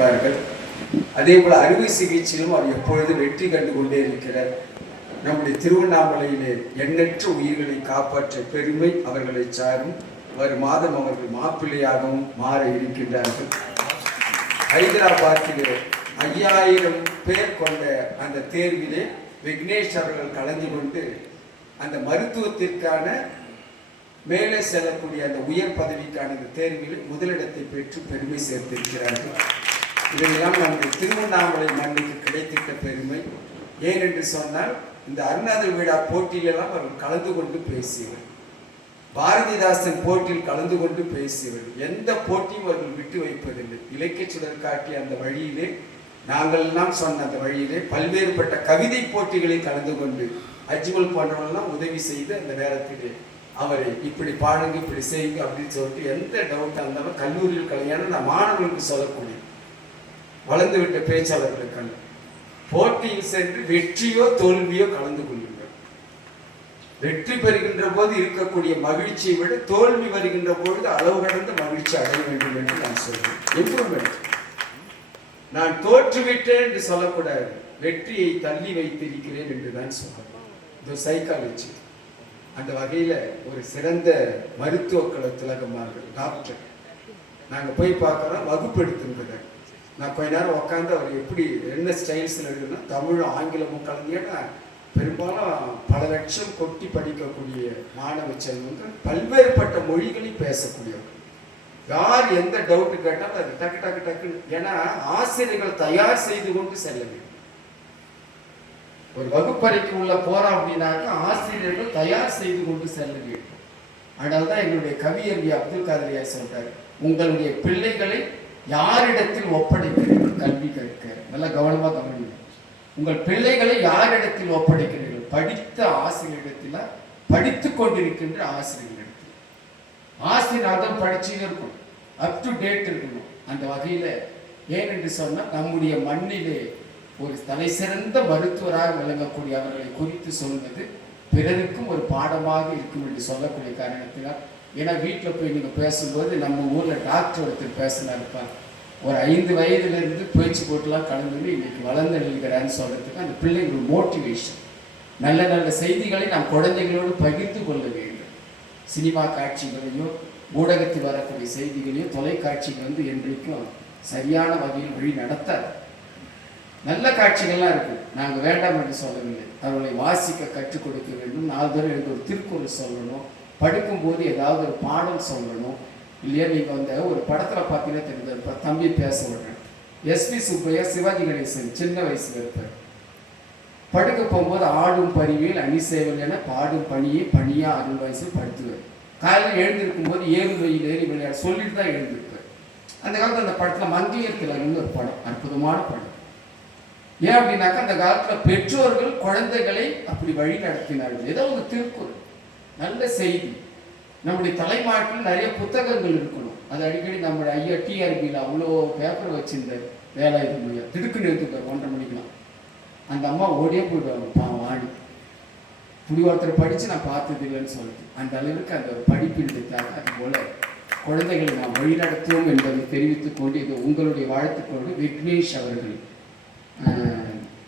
இருப்பார்கள். அதே போல அறுவை சிகிச்சையிலும் அவர் எப்பொழுதும் வெற்றி கண்டு கொண்டே இருக்கிறார். நம்முடைய திருவண்ணாமலையிலே எண்ணற்ற உயிர்களை காப்பாற்ற பெருமை அவர்களை சாரும். வரும் மாதம் அவர்கள் மாப்பிள்ளையாகவும் மாற இருக்கின்றார்கள். ஹைதராபாத்திலே 5000 பேர் கொண்ட அந்த தேர்விலே விக்னேஷ் அவர்கள் கலந்து கொண்டு அந்த மருத்துவத்திற்கான மேலே செல்லக்கூடிய அந்த உயர் பதவிக்கான இந்த தேர்வில் முதலிடத்தை பெற்று பெருமை சேர்த்திருக்கிறார்கள். இதையெல்லாம் நம்முடைய திருவண்ணாமலை மண்ணுக்கு கிடைத்திட்ட பெருமை. ஏனென்று சொன்னால் இந்த அருணாதல் விழா போட்டியிலெல்லாம் அவர்கள் கலந்து கொண்டு பேசியவர். பாரதிதாசன் போட்டியில் கலந்து கொண்டு பேசியவர். எந்த போட்டியும் அவர்கள் விட்டு வைப்பதில்லை. இலக்கிய சுடர் காட்டிய அந்த வழியிலே, நாங்கள் எல்லாம் சொன்ன அந்த வழியிலே பல்வேறுபட்ட கவிதை போட்டிகளில் கலந்து கொண்டு அஜ்மல் போன்றவர்கள்லாம் உதவி செய்து அந்த நேரத்திலே அவரை இப்படி பாடுங்க, இப்படி செய்யுங்க அப்படின்னு சொல்லிட்டு எந்த டவுட்டாக இருந்தாலும் கல்லூரியில் கல்யாணம் நான் மாணவர்களுக்கு சொல்லக்கூடிய வளர்ந்து விட்ட பேச்சாளர்களுக்கு போட்டியில் சென்று வெற்றியோ தோல்வியோ கலந்து கொள்ளுங்கள். வெற்றி பெறுகின்ற போது இருக்கக்கூடிய மகிழ்ச்சியை விட தோல்வி வருகின்ற பொழுது அளவு கடந்த மகிழ்ச்சி அடைய வேண்டும் என்று நான் சொல்றேன். இம்ப்ரூவ்மெண்ட். நான் தோற்றுவிட்டேன் என்று சொல்லக்கூடாது, வெற்றியை தள்ளி வைத்திருக்கிறேன் என்று தான் சொல்லலாம். இது சைக்காலஜி. அந்த வகையில் ஒரு சிறந்த மருத்துவ திலகமாக டாக்டர் நாங்கள் போய் பார்க்குறோம், வகுப்பெடுத்துங்கிறார். நான் கொஞ்ச நேரம் உட்காந்து அவர் எப்படி என்ன ஸ்டைல்ஸில் இருக்குன்னா தமிழும் ஆங்கிலமும் கலந்தீங்கன்னா பெரும்பாலும் பல லட்சம் கொட்டி படிக்கக்கூடிய மாணவ செல்வங்கள் பல்வேறுபட்ட மொழிகளில் பேசக்கூடியவர். யார் எந்த டவுட்டு கேட்டாலும் அது டக்கு டக்கு டக்குன்னு, ஏன்னா ஆசிரியர்கள் தயார் செய்து கொண்டு செல்ல வேண்டும். ஒரு வகுப்பறைக்கு உள்ள போறோம் அப்படின்னாக்கா ஆசிரியர்கள் தயார் செய்து கொண்டு செல்ல வேண்டும். அதனால்தான் எங்களுடைய கவியறிஞர் அப்துல் காதரியா சொல்றாரு, உங்களுடைய பிள்ளைகளை யாரிடத்தில் ஒப்படைக்கிறீர்கள் கல்வி கற்க. நல்லா கவனமா கவனிங்க. உங்கள் பிள்ளைகளை யாரிடத்தில் ஒப்படைக்கிறீர்கள்? படித்த ஆசிரியரிடத்தில், படித்து கொண்டிருக்கின்ற ஆசிரியர்களிடத்தில். ஆசிரியர் தான் படிச்சுன்னு இருக்கணும், அப் டு டேட் இருக்கணும். அந்த வகையில ஏனென்று சொன்னால் நம்முடைய மண்ணிலே ஒரு தலை சிறந்த மருத்துவராக விளங்கக்கூடிய அவர்களை குறித்து சொல்வது பிறருக்கும் ஒரு பாடமாக இருக்கும் என்று சொல்லக்கூடிய காரணத்தினால். ஏன்னா வீட்டில் போய் நீங்கள் பேசும்போது நம்ம ஊரில் டாக்டர் ஒருத்தர் பேசினா இருப்பார், ஒரு 5 வயதிலிருந்து பேச்சு போட்டுலாம் கலந்து இன்னைக்கு வளர்ந்து நிற்கிறான்னு சொல்கிறதுக்கு அந்த பிள்ளைங்களோட மோட்டிவேஷன். நல்ல நல்ல செய்திகளை நாம் குழந்தைகளோடு பகிர்ந்து கொள்ள வேண்டும். சினிமா காட்சிகளையோ ஊடகத்தில் வரக்கூடிய செய்திகளையோ தொலைக்காட்சிகள் என்றைக்கும் சரியான வகையில் வழி நடத்தாது. நல்ல காட்சிகள்லாம் இருக்குது, நாங்கள் வேண்டாம் என்று சொல்லவில்லை. அவர்களை வாசிக்க கற்றுக் கொடுக்க வேண்டும். நாள்தோறும் எனக்கு ஒரு திருக்குறள் சொல்லணும், படுக்கும்போது ஏதாவது ஒரு பாடல் சொல்லணும். இல்லையா நீங்கள் ஒரு படத்தில் பார்த்தீங்கன்னா தெரிஞ்ச தம்பி பேச விடுறேன். எஸ்பி சுப்பையா சிவாஜி கணேசன் சின்ன வயசுல இருப்பார். படுக்க போகும்போது ஆடும் பரிவில் அணி சேவல் என பாடும் பணியை பணியா 60 வயசு படுத்துவார். காலையில் எழுந்திருக்கும் போது 7 வெயில் ஏறி விளையாட சொல்லிட்டு தான் எழுந்திருப்பார். அந்த காலத்தில் அந்த படத்தில் மங்கையர் திலகம்னு ஒரு படம், அற்புதமான படம். ஏன் அப்படின்னாக்கா அந்த காலத்தில் பெற்றோர்கள் குழந்தைகளை அப்படி வழி நடத்தினார்கள். ஏதோ ஒரு திருக்குறள், நல்ல செய்தி. நம்முடைய தலைமாட்டில் நிறைய புத்தகங்கள் இருக்கணும். அது அடிக்கடி நம்மளுடைய ஐயா டிஆர்பியில் அவ்வளோ பேப்பர் வச்சிருந்தார். வேலை இது முடியாது, திடுக்குன்னு எடுத்துப்பார் 1:30 மணிக்கெலாம். அந்த அம்மா ஓடியே போயிடுவாங்க, வாடி இப்படி ஒருத்தர் படித்து நான் பார்த்தது இல்லைன்னு சொல்லிட்டு. அந்த அளவுக்கு அந்த ஒரு படிப்பு எடுத்தாங்க. அதுபோல் குழந்தைகளை நாம் வழிநடத்துவோம் என்பதை தெரிவித்துக் கொண்டு இது உங்களுடைய வாழ்த்துக்கோடு விக்னேஷ் அவர்கள்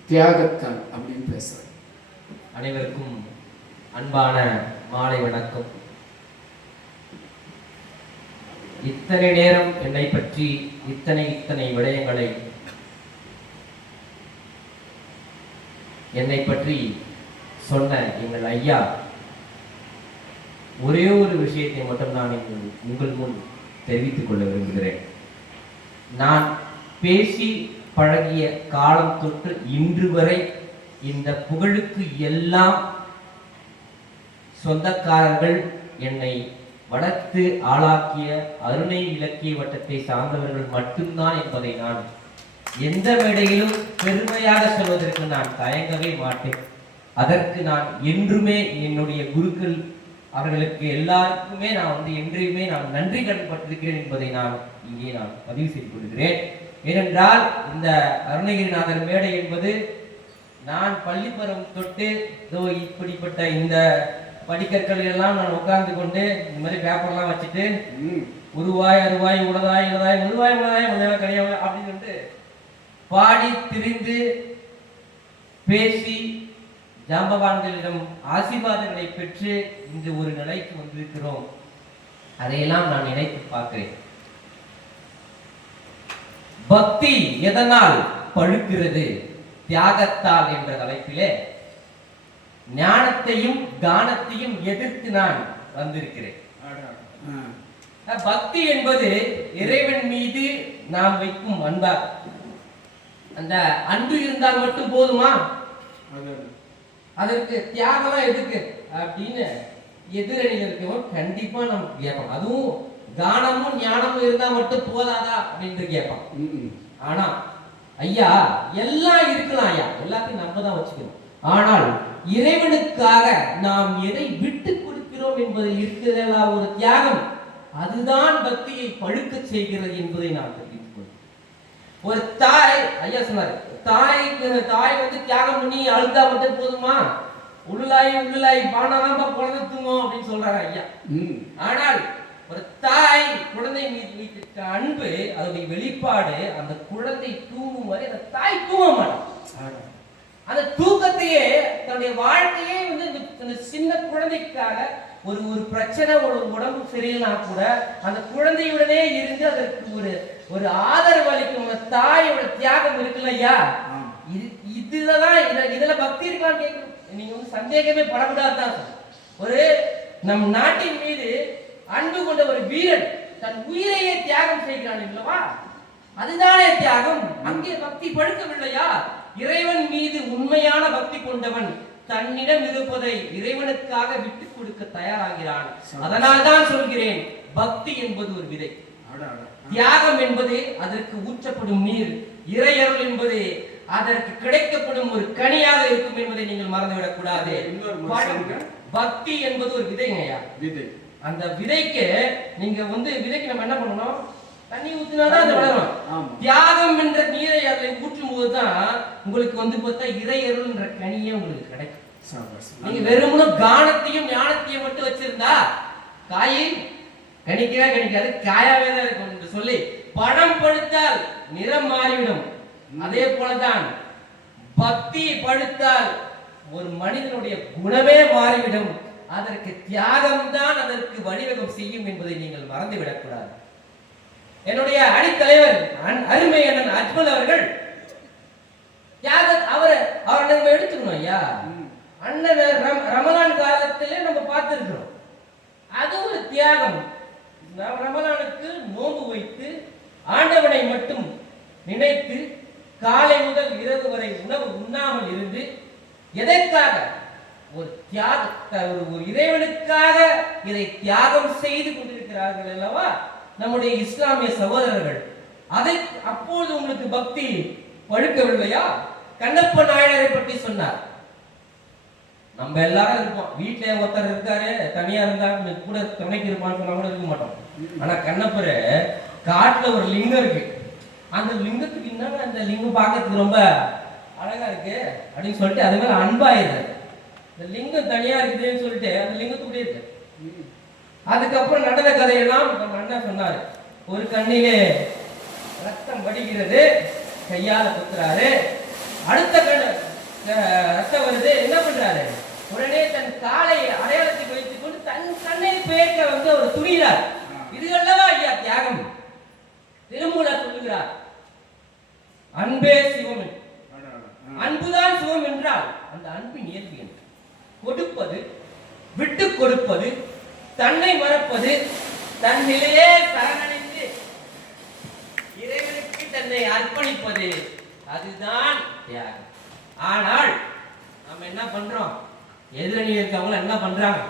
தியாகத்தான் அப்படின்னு பேசுறார். அனைவருக்கும் அன்பான மாலை வணக்கம். இத்தனை நேரம் என்னை பற்றி இத்தனை விடயங்களை என்னை பற்றி சொன்ன எங்கள் ஐயா ஒரே ஒரு விஷயத்தை மட்டும் நான் உங்கள் முன் தெரிவித்துக் கொள்ள விரும்புகிறேன். நான் பேசி பழகிய காலம் தொட்டு இன்று வரை இந்த புகழுக்கு எல்லாம் சொந்தக்காரர்கள் என்னை வளர்த்து ஆளாக்கிய அருணை இலக்கிய வட்டத்தை சார்ந்தவர்கள் மட்டும்தான் என்பதை நான் எந்த மேடையிலும் பெருமையாக சொல்வதற்கு நான் தயங்கவே மாட்டேன். அதற்கு நான் என்றுமே என்னுடைய குருக்கள் அவர்களுக்கு எல்லாருக்குமே நான் என்றையுமே நான் நன்றி கடன்பட்டிருக்கிறேன் என்பதை நான் இங்கே நான் பதிவு செய்து கொள்கிறேன். ஏனென்றால் இந்த அருணகிரிநாதர் மேடை என்பது நான் பள்ளிப்பருவம் தொட்டு இப்படிப்பட்ட இந்த படிக்கற்கள் எல்லாம் நான் உட்கார்ந்து கொண்டு இந்த மாதிரி பேப்பர்லாம் வச்சுட்டு உருவாய் அருவாய் உலதாய் இலதாய் முழுவாய் உலதாய் முழுவாய் கரையாய் அப்படின்னு பாடி திரிந்து பேசி ஜாம்பவான்களிடம் ஆசீர்வாதங்களை பெற்று இன்று ஒரு நிலைக்கு வந்திருக்கிறோம். அதையெல்லாம் நான் நினைத்து பார்க்கிறேன். பக்தி எதனால் பழுக்கிறது? தியாகத்தால் என்ற தலைப்பிலே ஞானத்தையும் கானத்தையும் எதிர்த்து நான் வந்திருக்கிறேன். பக்தி என்பது இறைவன் மீது நாம் வைக்கும் அன்பா. அந்த அன்பு இருந்தால் மட்டும் போதுமா? அதற்கு தியாகம் எதுக்கு அப்படின்னு எதிரணியில் இருக்கவன் கண்டிப்பா நமக்கு கேட்பான். அதுவும் கானமும் ஞானமும் இருந்தா மட்டும் போதாதா அப்படின்னு கேட்பான். ஆனா ஐயா எல்லாம் இருக்கலாம் ஐயா, எல்லாத்தையும் நம்ம தான் வச்சுக்கணும். ஆனால் இறைவனுக்காக நாம் எதை விட்டு கொடுக்கிறோம் என்பதில் இருக்கிறதா ஒரு தியாகம், அதுதான் பக்தியை பழுக்க செய்கிறது என்பதை நான் தெரிவித்துக் கொள்கிறேன். ஒரு தாய், ஐயா சொன்னாரு, தாய் வந்து தியாகம் பண்ணி அழுதா மட்டும் போதுமா? உள்ளாய் பானாதான் குழந்தை தூங்கும் அப்படின்னு சொல்றாங்க ஐயா. ஆனால் ஒரு தாய் குழந்தை மீது வைத்திருக்க அன்பு, அதனுடைய வெளிப்பாடு, அந்த குழந்தை தூங்கும் வரை அந்த தாய் தூங்க மாட்டான். அந்த தூக்கத்தையே தன்னுடைய வாழ்க்கையே வந்து இந்த சின்ன குழந்தைக்காக ஒரு பிரச்சனை, ஒரு உடம்பு சரியில்லைனா கூட அந்த குழந்தையுடனே இருந்து அதற்கு ஒரு ஆதரவு அளிக்கும் தாயோட தியாகம் இருக்குல்ல ஐயா. இதுலதான் இதுல பக்தி இருக்கான்னு கேட்கணும். நீங்க வந்து சந்தேகமே படக்கூடாதுதான். ஒரு நம் நாட்டின் மீது அன்பு கொண்ட ஒரு வீரன் தன் உயிரையே தியாகம் செய்கிறான் இல்லவா? அதுதானே தியாகம். அங்கே பக்தி பழுக்கவில்லையா? இறைவன் மீது உண்மையான பக்தி கொண்டவன் தன்னிடம் இருப்பதை இறைவனுக்காக விட்டுக் கொடுக்க தயாராகிறான். அதனால் தான் சொல்கிறேன், பக்தி என்பது ஒரு விதை, தியாகம் என்பது அதற்கு ஊற்றப்படும் நீர், இறையருள் என்பது அதற்கு கிடைக்கப்படும் ஒரு கனியாக இருக்கும் என்பதை நீங்கள் மறந்துவிடக் கூடாது. பக்தி என்பது ஒரு விதைங்கய்யா. விதை. அந்த விதைக்கு நீங்க வந்து விதைக்கு நம்ம என்ன பண்ணணும்? தண்ணி ஊத்தினாதான் அது வளரும். தியாகம் என்ற நீரை அதில் ஊற்றும் போதுதான் உங்களுக்கு வந்து பார்த்தா இறையருள் என்ற கனியே உங்களுக்கு கிடைக்கும். நீங்க வெறுமனே கானத்தையும் ஞானத்தையும் மட்டும் வச்சிருந்தா காயின் கணிக்காது, காயாவே தான் இருக்கும் என்று சொல்லி படம் படுத்தால் நிறம் மாறிவிடும். அதே போலதான் பக்தி படுத்தால் ஒரு மனிதனுடைய குணமே மாறிவிடும். அதற்கு தியாகம் தான் அதற்கு வழிவகம் செய்யும் என்பதை நீங்கள் மறந்துவிடக் கூடாது. என்னுடைய அணித்தலைவர் அருமை அண்ணன் அஜ்மல் அவர்கள் அவரை நம்ம எடுத்துக்கணும் ஐயா. அண்ணன் ரமலான் காலத்திலே நம்ம பார்த்திருக்கிறோம். அது ஒரு தியாகம். ரமலானுக்கு நோன்பு வைத்து ஆண்டவனை மட்டும் நினைத்து காலை முதல் இரவு வரை உணவு உண்ணாமல் இருந்து எதற்காக? ஒரு ஒரு இறைவனுக்காக இதை தியாகம் செய்து கொண்டிருக்கிறார்கள் அல்லவா நம்முடைய இஸ்லாமிய சகோதரர்கள். அதை அப்போது உங்களுக்கு பக்தி பழுக்கவில்லையா? கண்ணப்ப நாயனரை பற்றி சொன்னார். நம்ம எல்லாரும் இருப்போம், வீட்டுல ஒருத்தர் இருக்காரு, தனியா இருந்தா கூட துணைக்கு இருப்பான்னு சொன்னா கூட இருக்க மாட்டோம். ஆனா கண்ணப்பரு காட்டுல ஒரு லிங்கம் இருக்கு, அந்த லிங்கத்துக்கு இன்னும் அந்த லிங்கம் பார்க்கறதுக்கு ரொம்ப அழகா இருக்கு அப்படின்னு சொல்லிட்டு அது மேல அன்பாயிருது. இந்த லிங்கம் தனியா இருக்குதுன்னு சொல்லிட்டு அந்த லிங்கத்துக்குள்ளே இருக்கு. அதுக்கப்புறம் நடந்த கதையெல்லாம் நம்ம அண்ணன் சொன்னாரு. ஒரு கண்ணிலே ரத்தம் வடிகிறது, கையால குத்துறாரு. அடுத்த கண்ணு ரத்தம் வருது, என்ன பண்றாரு? உடனே தன் காலை அடையாளத்துக்கு வைத்துக் கொண்டு தன் கண்ணை பேர்க்க வந்து அவர் துணிகிறார். இது அல்லவா ஐயா தியாகம்? திருமூலர் சொல்லுகிறார், அன்பே சிவம். அன்புதான் சிவம் என்றால் அந்த அன்பின் இயல்பு என்ன? கொடுப்பது, விட்டு கொடுப்பது, தன்னை மறப்பது, தன் நிலையே சரணடைந்து இறைவனுக்கு தன்னை அர்ப்பணிப்பது, அதுதான் தியாகம். ஆனால் நம்ம என்ன பண்றோம்? எதிரணி இருக்கவங்க என்ன பண்றாங்க?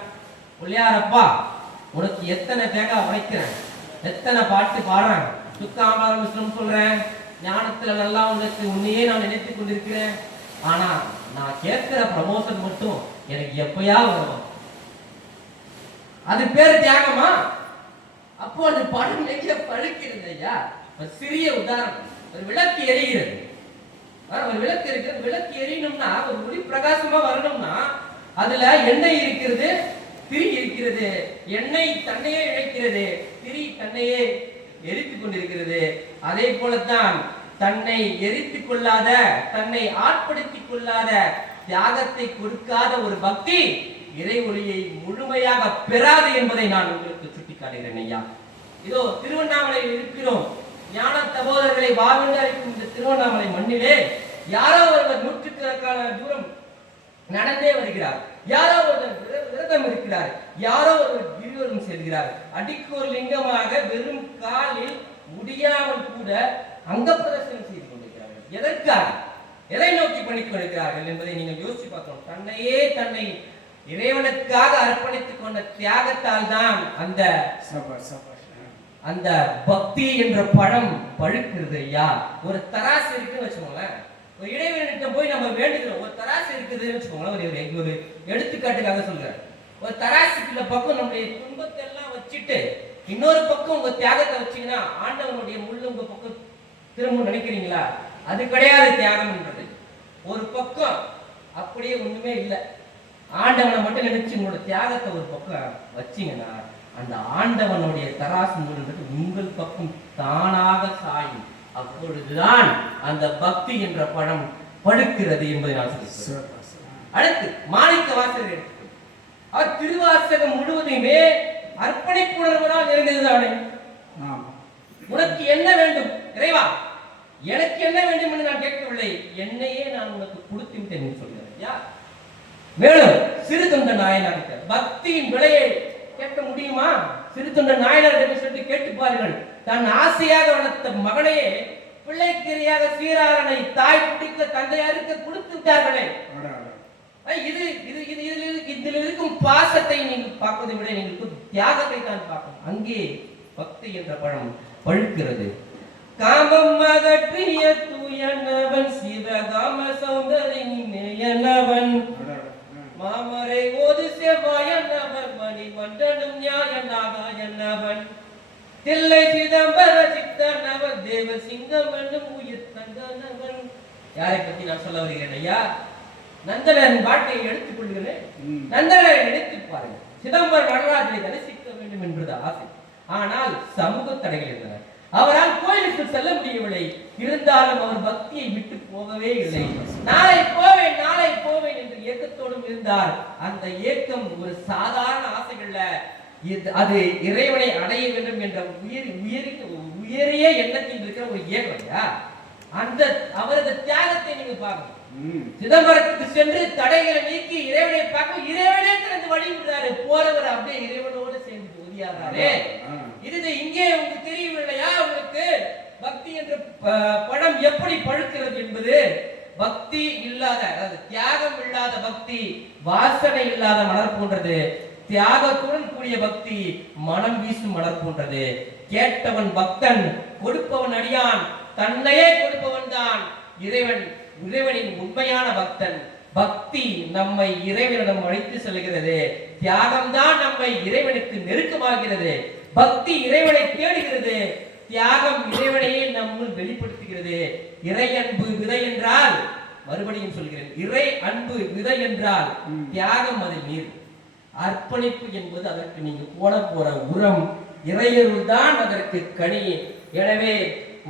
பிள்ளையாரப்பா உனக்கு எத்தனை தேங்காய் உடைக்கிறேன், எத்தனை பாட்டு பாடுறாங்க, சுத்தாமரம் சொல்றேன், ஞானத்துல நல்லா உனக்கு உன்னையே நான் நினைத்துக் கொண்டிருக்கிறேன். ஆனா நான் கேட்கிற ப்ரமோஷன் மட்டும் எனக்கு எப்பயா வரும். அது பேரு தியாகமா? அப்போ அது படம் எங்க பழுக்கிறது ஐயா? ஒரு சிறிய உதாரணம். ஒரு விளக்கு எரிகிறது, ஒரு விளக்கு இருக்கிறது. விளக்கு எரியணும்னா ஒரு ஒளி பிரகாசமா வரணும்னா அதுல எண்ணெய் இருக்கிறது, திரி இருக்கிறது, எண்ணெய் தன்னையே இழைக்கிறது, திரி தன்னையே எரித்துக் கொண்டிருக்கிறது. அதே போலத்தான் தன்னை எரித்துக் கொள்ளாத, தன்னை ஆட்படுத்திக் கொள்ளாத, தியாகத்தை கொடுக்காத ஒரு பக்தி இறை ஒளியை முழுமையாக பெறாது என்பதை நான் உங்களுக்கு சுட்டிக்காட்டுகிறேன் ஐயா. இதோ திருவண்ணாமலையில் இருக்கிறோம். ஞான தபோதரர்களை வாவென்று அழைக்கும் இந்த திருவண்ணாமலை மண்ணிலே யாரோ ஒருவர் நூற்றுக்கணக்கான தூரம் நடந்தே வருகிறார், யாரோ ஒருவர் விரதம் இருக்கிறார், யாரோ ஒருவர் கிரிவலம் செல்கிறார். அடிக்கு ஒரு லிங்கமாக வெறும் காலில் முடியாமல் கூட அங்க பிரதர்சனம் செய்து கொண்டிருக்கிறார்கள். எதற்காக, எதை நோக்கி பண்ணிக் கொண்டிருக்கிறார்கள் என்பதை நீங்கள் யோசிச்சு பார்க்கணும். தன்னை இறைவனுக்காக அர்ப்பணித்துக் கொண்ட தியாகத்தால் தான் அந்த பக்தி என்ற பழம் பழுக்கிறது ஐயா. ஒரு தராசு இருக்குன்னு வச்சுக்கோங்களேன், ஒரு இறைவனிட்ட போய் நம்ம வேண்டுகிறோம், ஒரு தராசு இருக்குதுன்னு வச்சுக்கோங்களேன். ஒரு எடுத்துக்காட்டுக்காக சொல்றேன். ஒரு தராசுக்குள்ள பக்கம் நம்முடைய துன்பத்தை எல்லாம் வச்சுட்டு இன்னொரு பக்கம் உங்க தியாகத்தை வச்சீங்கன்னா ஆண்டவனுடைய முள்ளு உங்க பக்கம் திரும்ப நினைக்கிறீங்களா? அது கிடையாது தியாகம் என்றது. ஒரு பக்கம் அப்படியே ஒண்ணுமே இல்லை, ஆண்டவனை மட்டும் நினைச்சு உங்களோட தியாகத்தை ஒரு பக்கம் வச்சீங்கன்னா அந்த ஆண்டவனுடைய தராசு முன்றது உங்கள் பக்கம் தானாக சாயும். அப்பொழுதுதான் அந்த பக்தி என்ற பழம் படுக்கிறது என்பதை நான் சொல்கிறேன். அடுத்து மாணிக்க வாசகர் எடுத்து அவர் திருவாசகம் முழுவதுமே அர்ப்பணிப்புணர்வதால் நிறைந்ததுதானே. உனக்கு என்ன வேண்டும் இறைவா, எனக்கு என்ன வேண்டும் என்று நான் கேட்கவில்லை, என்னையே நான் உனக்கு கொடுத்து விட்டேன் என்று சொல்கிறேன். மேலும் சிறு தொண்ட நாயனார் பக்தியின் விலையை கேட்க முடியுமா? சிறு தொண்ட நாயனார் சொல்லிட்டு கேட்டு பாருங்கள். தன் ஆசையாக வளர்த்த மகனையே பிள்ளைக்கிரியாக சீராரனை தாய் பிடிக்க தந்தையாருக்கு கொடுத்து விட்டார்களே. இதில் இருக்கும் பாசத்தை நீங்கள் பார்ப்பதை விட நீங்கள் தியாகத்தை தான் பார்க்கணும். அங்கே பக்தி என்ற பழம் பழுக்கிறது. காமம் அகற்றிய தூயனவன் சிவகாம சௌந்தரியனவன் மாமரை ஓது செவ்வாயனவன் மணி மண்டலும் ஞாயனாகாயனவன் தில்லை சிதம்பர சித்தனவன் தேவ சிங்கம் என்னும் உயிர் தந்தனவன். யாரை பற்றி நான் சொல்ல வருகிறேன் ஐயா? நந்தனன் வாழ்க்கையை எடுத்துக் கொள்கிறேன். நந்தனரை நினைத்து பாருங்கள். சிதம்பர நடராஜனை தரிசிக்க வேண்டும் என்பது ஆசை. ஆனால் சமூக தடைகள் இருந்தன. அவரால் கோயிலுக்கு செல்ல முடியவில்லை. இருந்தாலும் அவர் பக்தியை விட்டு போகவே இல்லை. நாளை போவேன் என்று ஏக்கத்தோடும் இருந்தார். அந்த ஏக்கம் ஒரு சாதாரண ஆசைகள்ல, அது இறைவனை அடைய வேண்டும் என்ற உயரிய எண்ணத்தில் இருக்கிற ஒரு ஏக்கம். அந்த அவரது தியாகத்தை நீங்க பார்க்கணும். சிதம்பரத்துக்கு சென்று தடைகளை நீக்கி இறைவனை பார்க்க இறைவனே திறந்து வழி விடுறாரு. போறவர் அப்படியே இறைவனோடு சேர்ந்து ஒதியாகிறாரே. இது இங்கே உங்களுக்கு தெரியவில்லையா? உங்களுக்கு பக்தி என்ற பழம் எப்படி பழுக்கிறது என்பது. பக்தி இல்லாத, அதாவது தியாகம் இல்லாத பக்தி வாசனை இல்லாத மலர் போன்றது. தியாகத்துடன் கூடிய பக்தி மனம் வீசும் மலர் போன்றது. கேட்டவன் பக்தன், கொடுப்பவன் அடியான், தன்னையே கொடுப்பவன் தான் இறைவனின் உண்மையான பக்தன். பக்தி நம்மை இறைவனிடம் அழைத்து செல்கிறது. தியாகம் தான் நம்மை இறைவனுக்கு நெருக்கமாகிறது. பக்தி இறைவனை தேடுகிறது, தியாகம் இறைவனையே நம்முள் வெளிப்படுத்துகிறது. இறை அன்பு விதை என்றால், மறுபடியும் சொல்கிறேன், இறை அன்பு விதை என்றால் தியாகம் அதில் நீர். அர்ப்பணிப்பு என்பது அதற்கு நீங்க போற உரம். இறையருள் தான் அதற்கு கனி. எனவே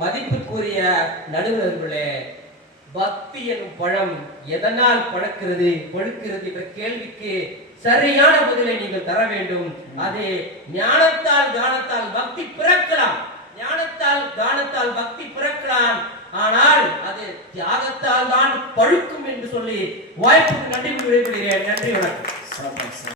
மதிப்புக்குரிய நடுவர்களே, பக்தி எனும் பழம் எதனால் பழுக்கிறது என்ற கேள்விக்கு சரியான பதிலை நீங்கள் தர வேண்டும். அது ஞானத்தால் கானத்தால் பக்தி பிறக்கலாம், ஞானத்தால் கானத்தால் பக்தி பிறக்கலாம், ஆனால் அது தியாகத்தால் தான் பழுக்கும் என்று சொல்லி வாய்ப்புக்கு நன்றி விடைபெறுகிறேன். நன்றி, வணக்கம்.